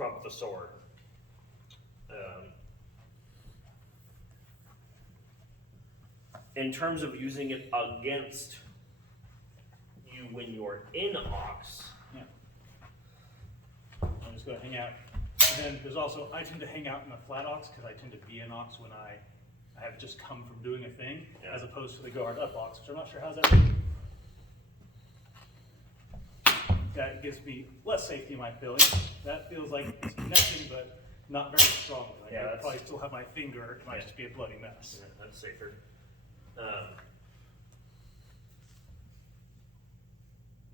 crump the sword. In terms of using it against you when you're in Ochs, Yeah. I'm just going to hang out. And then there's also, I tend to hang out in a flat Ochs because I tend to be in Ochs when I have just come from doing a thing, Yeah. as opposed to the guard up Ochs, which I'm not sure how's that working. That gives me less safety in my feeling. That feels like it's connecting, but not very strongly. Like Yeah, I that's- probably still have my finger. It might Yeah. just be a bloody mess. yeah, that's safer.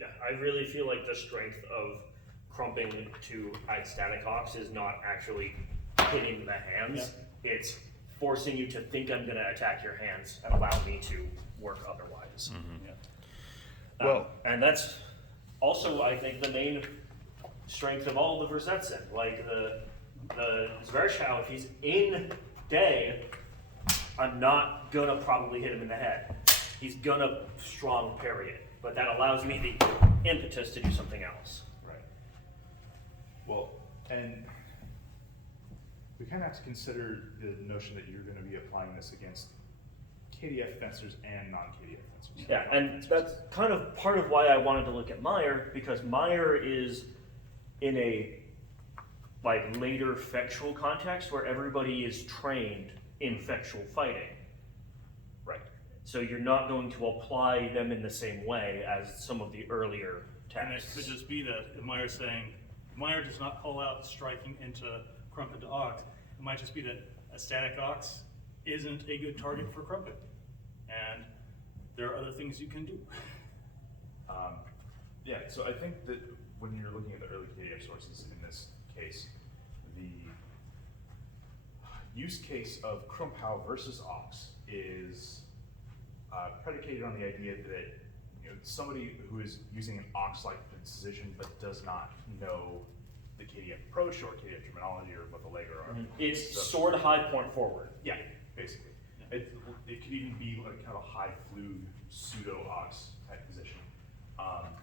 Yeah, I really feel like the strength of crumping to static Ochs is not actually hitting the hands. It's forcing you to think I'm going to attack your hands and allow me to work otherwise. Yeah. Well- And that's also, I think, the main strength of all the Versetzen. Like the Zvershau, if he's in day, I'm not gonna probably hit him in the head. He's gonna strong parry it, but that allows me the impetus to do something else. Right. Well, and we kind of have to consider the notion that you're going to be applying this against KDF fencers and non-KDF fencers. Yeah, and that's kind of part of why I wanted to look at Meyer, because Meyer is in a like later factual context where everybody is trained in factual fighting. Right. So you're not going to apply them in the same way as some of the earlier And it texts. could just be that Meyer saying, Meyer does not call out striking into crump into Ochs. It might just be that a static Ochs isn't a good target for crumping. And there are other things you can do. Yeah, so I think that when you're looking at the early KDF sources in this case, the use case of Krumphau versus Ochs is predicated on the idea that somebody who is using an Ochs-like position but does not know the KDF approach or KDF terminology or what the Lager are. It's So- sword high point forward. Yeah, basically. It could even be like kind of a high flug pseudo Ochs type position.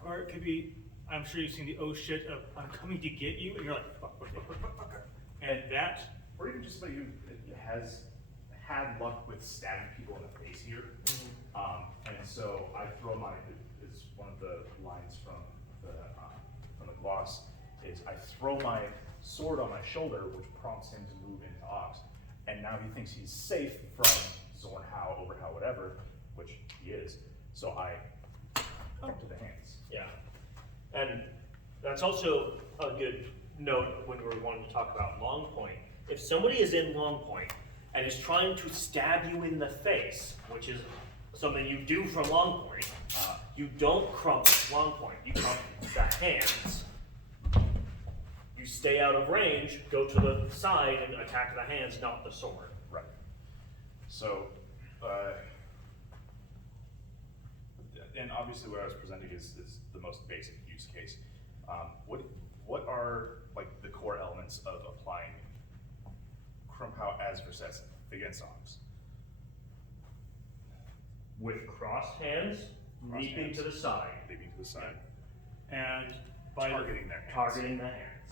Or it could be, I'm sure you've seen the oh shit of I'm coming to get you, and you're like, fuck. And that, Or even just somebody who has had luck with stabbing people in the face here. And so I throw my, is one of the lines from the gloss, is I throw my sword on my shoulder, which prompts him to move into Ochs. And now he thinks he's safe from Zornhau, Overhau, whatever, which he is. So I come to the hands. Yeah. And that's also a good note when we're wanting to talk about long point. If somebody is in long point and is trying to stab you in the face, which is something you do from long point, you don't crump long point, you crump the hands. You stay out of range, go to the side and attack the hands, not the sword. Right. So, and obviously what I was presenting is the most basic use case. What are like the core elements of applying Krumphau as Versetzen against Ochs? With crossed hands, Crossed leaping hands. to the side, Leaping to the side, and by targeting their hands. targeting the hands.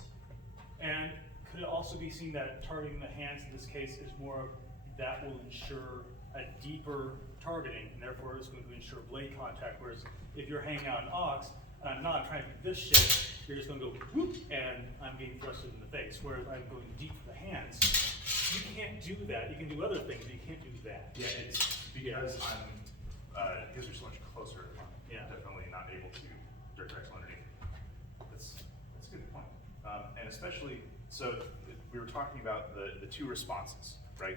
And could it also be seen that targeting the hands in this case is more of that will ensure a deeper targeting, and therefore it's going to ensure blade contact, whereas if you're hanging out in Ochs, and I'm not trying to do this shit, you're just going to go whoop, and I'm being thrusted in the face, whereas I'm going deep for the hands. You can't do that. You can do other things, but you can't do that. Yeah, it's because because you're so much closer, I'm definitely not able to direct axle underneath. That's a good point. And especially, so we were talking about the two responses, right?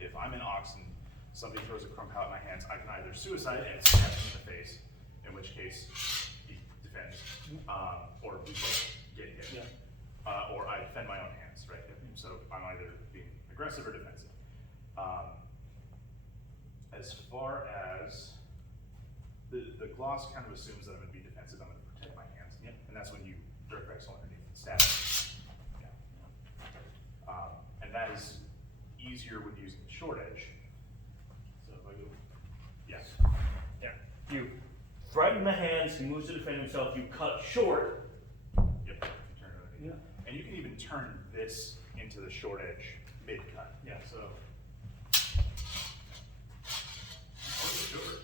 If I'm in Ochs and somebody throws a Krumphau at my hands, I can either suicide and stab him in the face, in which case he defends, or we both get hit. Or I defend my own hands, right? So I'm either being aggressive or defensive. As far as the gloss kind of assumes that I'm going to be defensive, I'm going to protect my hands, and that's when you direct axle underneath and stab. And that is easier when using the short edge. So if I go, yes, Yeah. You threaten the hands, he moves to defend himself, you cut short. yep, you turn it underneath. And you can even turn this into the short edge mid-cut. Yeah, so, Or reach over.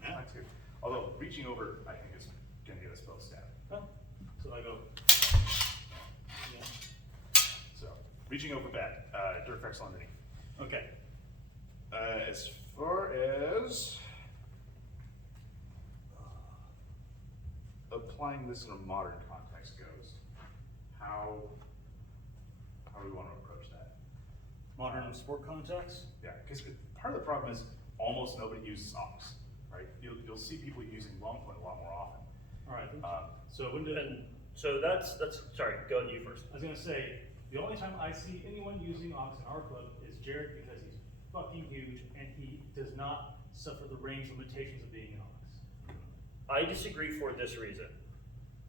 That's good. Although reaching over, I think is gonna get us both stabbed. oh, so I go, yeah, So reaching over bad, dirt effects underneath. okay. As far as applying this in a modern context goes, how do we want to approach that? Modern sport context? Yeah, because part of the problem is almost nobody uses Ochs, right? You'll see people using long point a lot more often. All right, Um, so when did, And so that's, sorry, go you first. I was gonna say, the only time I see anyone using Ochs in our club is Jared because he's fucking huge and he does not suffer the range limitations of being an Ochs. I disagree for this reason.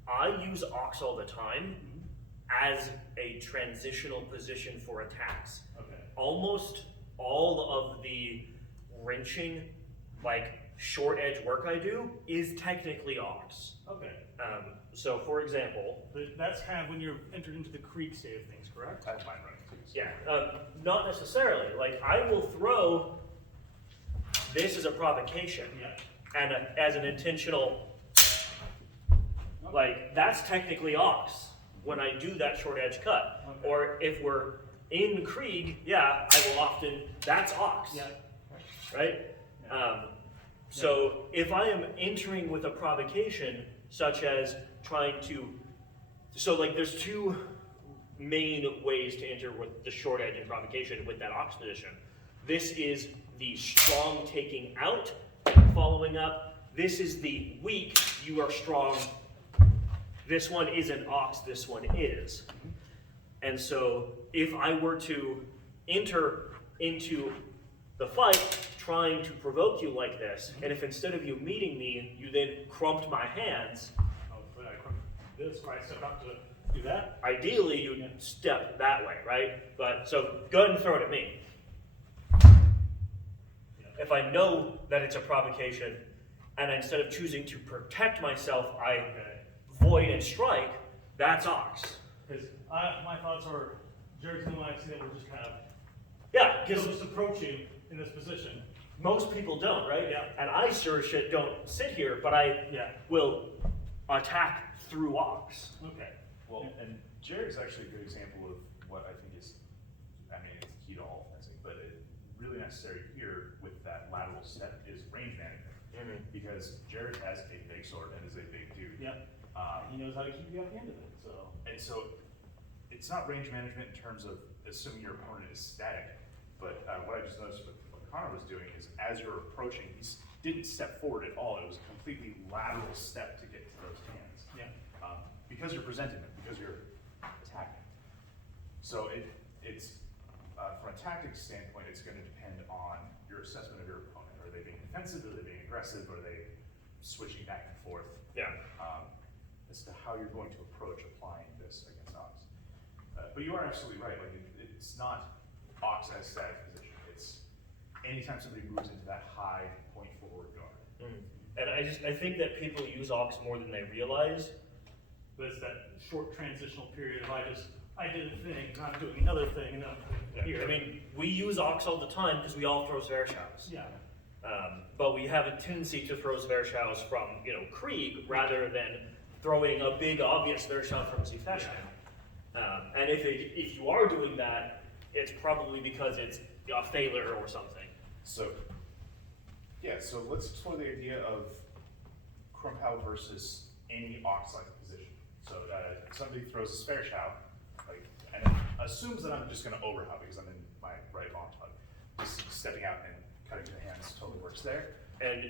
I use Ochs all the time as a transitional position for attacks. Okay. Almost all of the wrenching, like short edge work I do is technically Ochs. Okay. So for example, But that's kind of when you're entered into the creek state of things, correct? I have mine running too. so- yeah, not necessarily. Like I will throw this as a provocation Yeah. and as an intentional, like that's technically Ochs when I do that short edge cut. Okay. Or if we're in Krieg, yeah, I will often, that's Ochs. Yeah. Right? Yeah. So if I am entering with a provocation, such as trying to, so like there's two main ways to enter with the short edge and provocation with that Ochs position. This is the strong taking out, following up. This is the weak, you are strong. This one isn't Ochs, this one is. And so if I were to enter into the fight trying to provoke you like this, and if instead of you meeting me, you then crumped my hands, Oh, but I crump this, right, so I have to do that? ideally you'd step that way, right? But, so go ahead and throw it at me. If I know that it's a provocation, and instead of choosing to protect myself, I Okay. void and strike, that's Ochs. Because my thoughts are, Jared's the one I see that we're just kind of, Yeah, he'll because just approach you in this position. most people don't, right? Yeah. And I sure shit don't sit here, but I Yeah. will attack through Ochs. Okay. Well, and Jared's actually a good example of what I think is, I mean, it's key to all fencing, but it really necessary here with that lateral step is range management. Because Jared has a big sword and is a big dude. Yeah. He knows how to keep you at the end of it, so. And so it's not range management in terms of assuming your opponent is static, but what I just noticed with what Connor was doing is as you're approaching, he didn't step forward at all. It was a completely lateral step to get to those hands. Yeah. Because you're presenting them, because you're attacking. So it's from a tactics standpoint, it's going to depend on your assessment of your opponent. Are they being defensive? Are they being aggressive? Are they switching back and forth? Yeah. As to how you're going to approach applying this against Ochs. But you are absolutely right. Like it's not Ochs as static position. It's anytime somebody moves into that high point forward guard. And I think that people use Ochs more than they realize. But it's that short transitional period of I did a thing, and I'm doing another thing, and then I'm here. I mean, we use Ochs all the time because we all throw Zvershows. Yeah. But we have a tendency to throw Zvershows from, Krieg rather than throwing a big obvious Zvershow from Zfeshkin. And if you are doing that, it's probably because it's a failure or something. So, yeah, so let's explore the idea of Krumphau versus any Ochs-like position. So somebody throws a spare shout, and it assumes that I'm just going to overhop because I'm in my right long tug. Just stepping out and cutting to the hands totally works there. And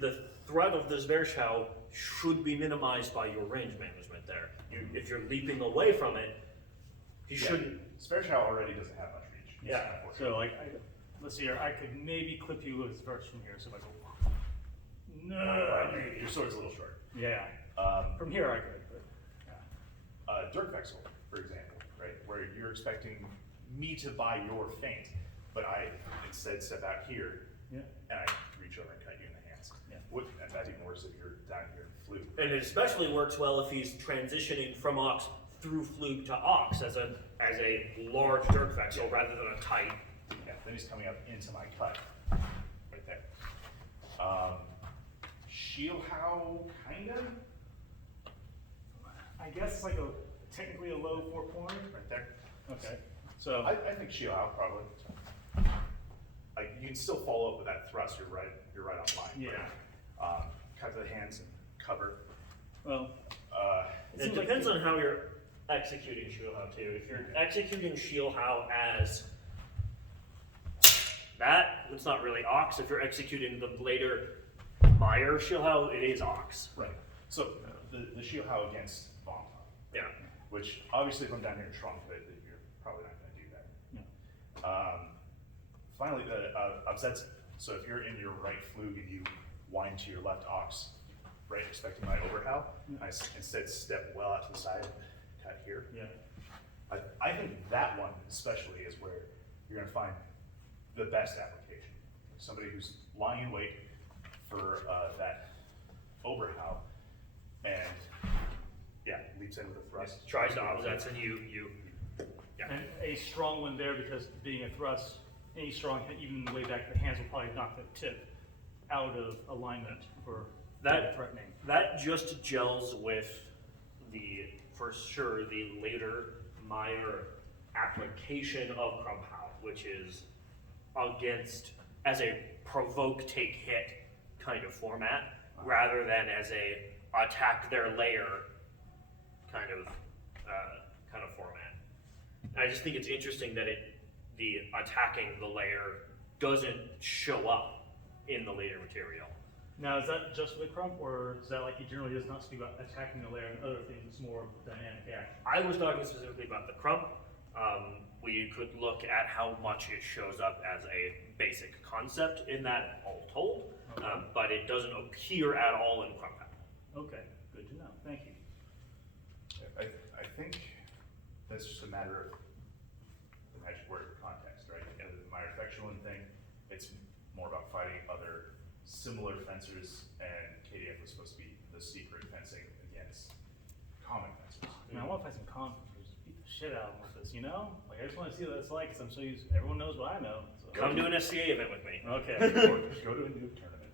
the threat of the Zvershow should be minimized by your range management there. If you're leaping away from it, you shouldn't. Spare shout already doesn't have much reach. It's Yeah. kind of fortunate. So let's see here, I could maybe clip you with verse from here, so if I go, no. Your sword's a little short. Yeah. From here I could, but, yeah. Dirk Vexel, for example, right, where you're expecting me to buy your feint, but I instead step out here Yeah. and I reach over and cut you in the hands. Yeah. And that's even worse if you're down here in flute. And it especially works well if he's transitioning from Ochs through fluke to Ochs as a large dirt vexel rather than a tight. Yeah, then he's coming up into my cut, right there. Shieldhow, kinda? I guess it's like technically a low 4-pointer. Right there. Okay. So I think Shieldhow probably. Like, you can still follow up with that thrust, you're right on line. Yeah. But, cut to the hands and cover. well, It depends on how you're executing Shieldhow too. If you're executing Shieldhow as that, it's not really Ochs. If you're executing the later Meyer Shieldhow, it is Ochs. Right. So the Shieldhow against Bomb. Yeah. Which obviously if I'm down here in trunk, you're probably not going to do that. yeah. Finally, the Versetzen. So if you're in your right flug and you wind to your left Ochs, right, expecting my overhow, I instead step well out to the side, cut here. Yeah. I think that one especially is where you're going to find the best application. Somebody who's lying in wait for that overhow and leaps in with a thrust. Tries to offsets and you yeah. And a strong one there because being a thrust, any strong hit, even the way back, the hands will probably knock the tip out of alignment for That threatening. That just gels with for sure, the later Meyer application of Krumphau, which is against, as a provoke, take, hit kind of format, rather than as a attack their layer kind of format. And I just think it's interesting that the attacking the layer doesn't show up in the later material. Now, is that just for the crump, or is that like he generally does not speak about attacking the layer and other things? It's more of a dynamic action. I was talking specifically about the crump. We could look at how much it shows up as a basic concept in that all told, but it doesn't appear at all in Krumphau. Okay, good to know. Thank you. I think that's just a matter of the magic word context, right? The Meyer Fexual thing, it's more about fighting other similar fencers, and KDF was supposed to be the secret fencing against common fencers. Now, I want to find some common fencers, beat the shit out of them with this, you know? Like, I just want to see what it's like, because I'm so used, everyone knows what I know. So. Come to an SCA event with me. Okay. Or just go to a noob tournament.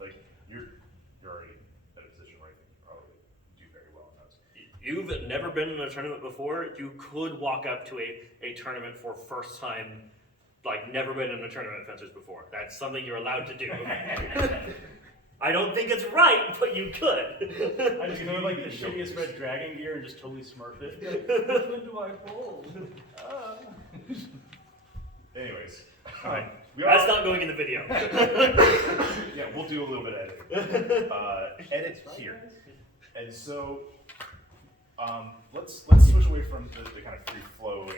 Like, you're already at a position where I think you probably do very well in those. You've never been in a tournament before, you could walk up to a tournament for first time, like never been in a tournament of fencers before. That's something you're allowed to do. I don't think it's right, but you could. I just go with like the shittiest red dragon gear and just totally smurf it. Which one do I pull? Anyways, Alright. That's not going in the video. yeah, we'll do a little bit of editing. Edit here. And so, let's switch away from the kind of free-flowing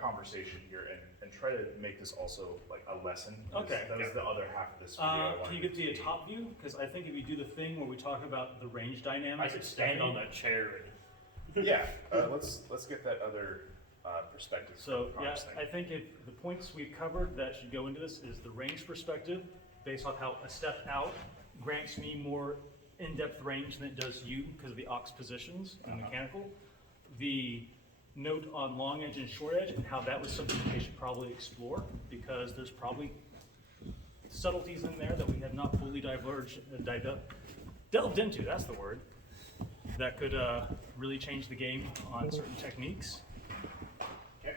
conversation here and try to make this also like a lesson. Okay. That was the other half of this video. Can you get to a top view? Because I think if you do the thing where we talk about the range dynamics, I could stand on that chair. Yeah, let's get that other perspective. So from yeah, this thing. I think if the points we've covered that should go into this is the range perspective, based off how a step out grants me more in-depth range than it does you because of the Ochs positions and mechanical. The note on long edge and short edge and how that was something they should probably explore because there's probably subtleties in there that we have not fully delved into, that's the word, that could really change the game on certain techniques. Okay.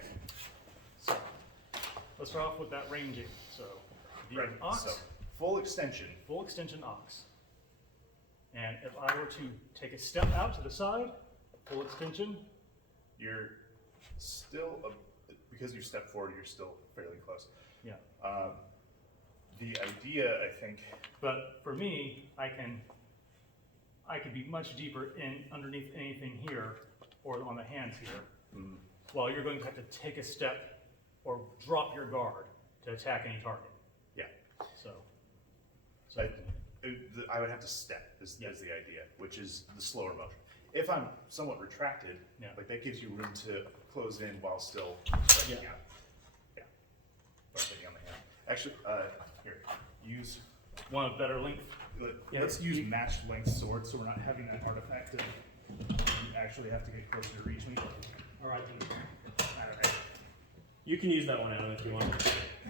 So let's start off with that ranging. So the Right, Ochs, so full extension. full extension Ochs. And if I were to take a step out to the side, full extension, You're still, because you step forward, you're still fairly close. yeah. The idea, I think, But for me, I could be much deeper in underneath anything here or on the hands here, while you're going to have to take a step or drop your guard to attack any target. yeah. So I would have to step is the idea, which is the slower motion. If I'm somewhat retracted, Yeah. like that gives you room to close in while still striking Yeah. out. Yeah. But I'm taking on the hand. Actually, here, use. one of better length. Let's use matched length swords so we're not having that artifact of you actually have to get closer to reach me. You can use that one, Adam, if you want.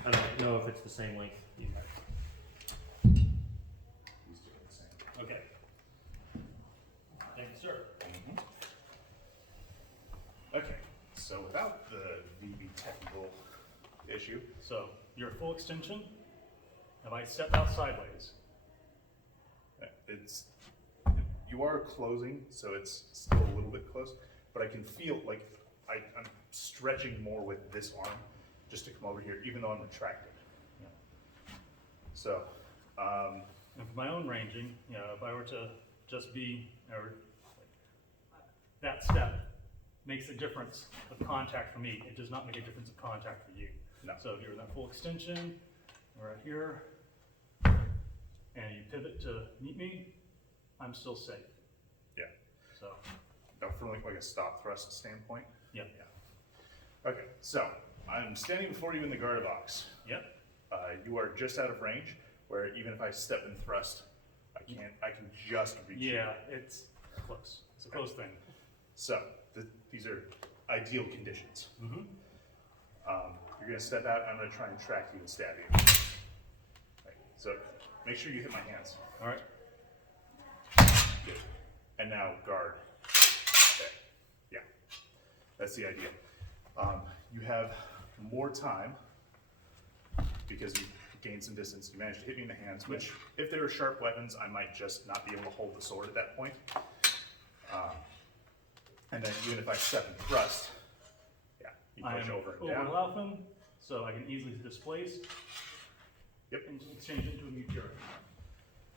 I don't know if it's the same length. He's doing the same. Okay. Thank you, sir. Okay, so without the VB technical issue, So your full extension, if I step out sideways, it's, you are closing, so it's still a little bit close, but I can feel like I'm stretching more with this arm just to come over here, even though I'm retracted. So, and for my own ranging, you know, if I were to just be, or that step makes a difference of contact for me. It does not make a difference of contact for you. No. So if you're in that full extension, right here, and you pivot to meet me, I'm still safe. yeah. So, Now from like a stop thrust standpoint. yeah. Okay, so I'm standing before you in the guard of Ochs. Yep. You are just out of range, where even if I step and thrust, I can just reach you. Yeah, it's close. It's a close thing. So these are ideal conditions. Mm-hmm. You're gonna step out, I'm gonna try and track you and stab you. Okay, so make sure you hit my hands. All right. Good. And now guard. Okay. Yeah, that's the idea. You have more time because you gained some distance. You managed to hit me in the hands, which if they were sharp weapons, I might just not be able to hold the sword at that point. And then even if I step and thrust, yeah, you I push am over and down. overlapping, so I can easily displace Yep. and exchange it into a mute turret.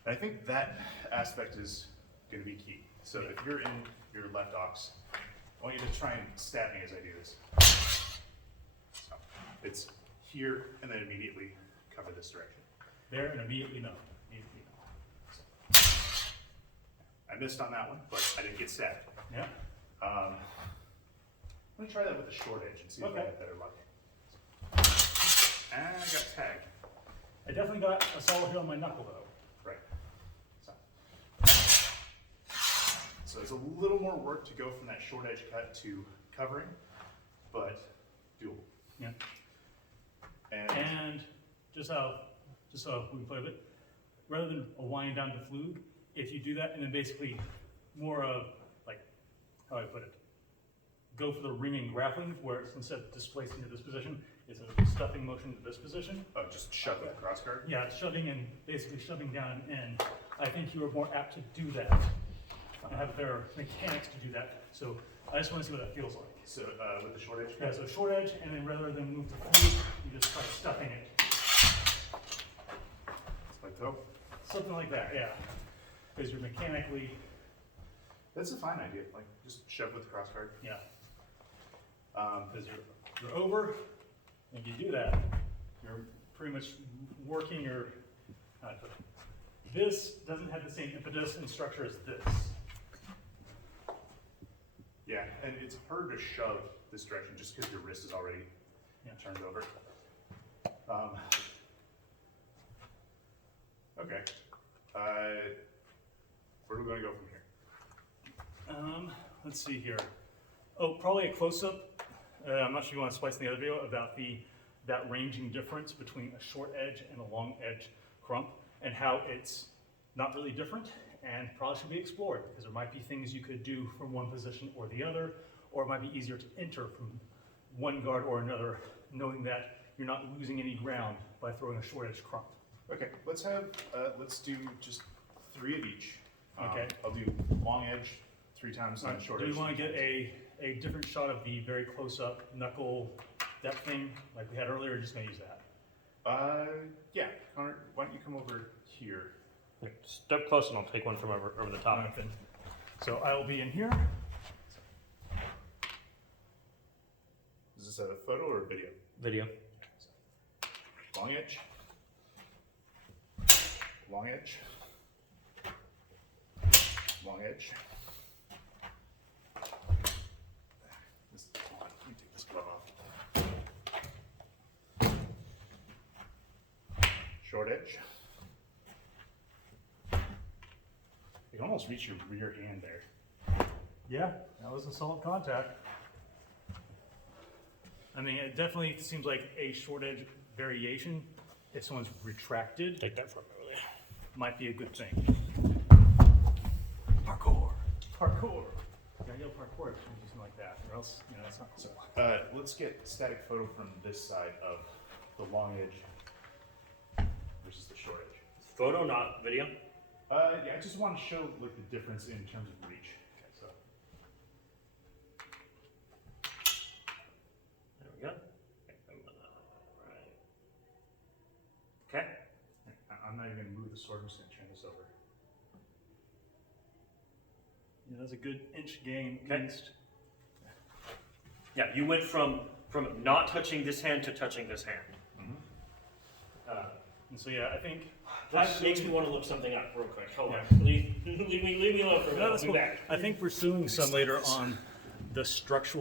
And I think that aspect is going to be key. So if you're in your left ox, I want you to try and stab me as I do this. So it's here and then immediately cover this direction. There and immediately no. Immediately no. I missed on that one, but I didn't get stabbed. Yeah. I'm going to try that with a short edge and see if I Okay. have better luck. And I got tagged. I definitely got a solid hit on my knuckle though. Right. So it's a little more work to go from that short edge cut to covering, but doable. Yeah. And And just how we play with it, rather than a wind down to flug, if you do that and then basically more of like, how do I put it? Go for the ringing grappling where it's instead of displacing to this position, it's a stuffing motion to this position. oh, just shove with the cross guard. Yeah, it's shoving and basically shoving down and I think you are more apt to do that and have better mechanics to do that. So I just want to see what that feels like. So with the short edge Yeah, cut, so short edge and then rather than move to flug, you just try stuffing it. like so. Something like that, yeah. Because you're mechanically, That's a fine idea. Like just shove with the cross guard. yeah. Because you're over, and you do that, you're pretty much working your, how do I put it? This doesn't have the same impetus and structure as this. Yeah, and it's harder to shove this direction just because your wrist is already turned over. Okay. Where do we want to go from here? Let's see here. Oh, probably a close-up. I'm not sure you want to splice in the other video about that ranging difference between a short edge and a long edge crump and how it's not really different and probably should be explored because there might be things you could do from one position or the other, or it might be easier to enter from one guard or another, knowing that you're not losing any ground by throwing a short edge crump. Okay, let's do just 3 of each. Okay. I'll do long edge 3 times and short edge. Do you want to 3 get times. a different shot of the very close-up knuckle depth thing like we had earlier, or just gonna use that? Yeah, Connor, why don't you come over here? Step close and I'll take one from over the top. Okay. So I will be in here. Is this a photo or a video? Video. Long edge. Long edge. Long edge. Let me take this glove off. Short edge. You can almost reach your rear hand there. Yeah, that was a solid contact. I mean, it definitely seems like a short edge variation, if someone's retracted, Take that from me, really. might be a good thing. Parkour. Parkour. Gotta yell parkour if you do something like that, or else, you know, that's not cool. Let's get static photo from this side of the long edge versus the short edge. Photo, not video? Yeah, I just want to show like the difference in terms of reach. Okay, so There we go. Okay. I'm not even going to move the sword. I'm just going to turn this over. Yeah, that's a good inch gain at Okay. least. Yeah, you went from not touching this hand to touching this hand. And so, yeah, I think That makes me want to look something up real quick. Hold Yeah. on. Leave me alone for a minute. No, I'll that's be cool. back. I think pursuing some later on the structural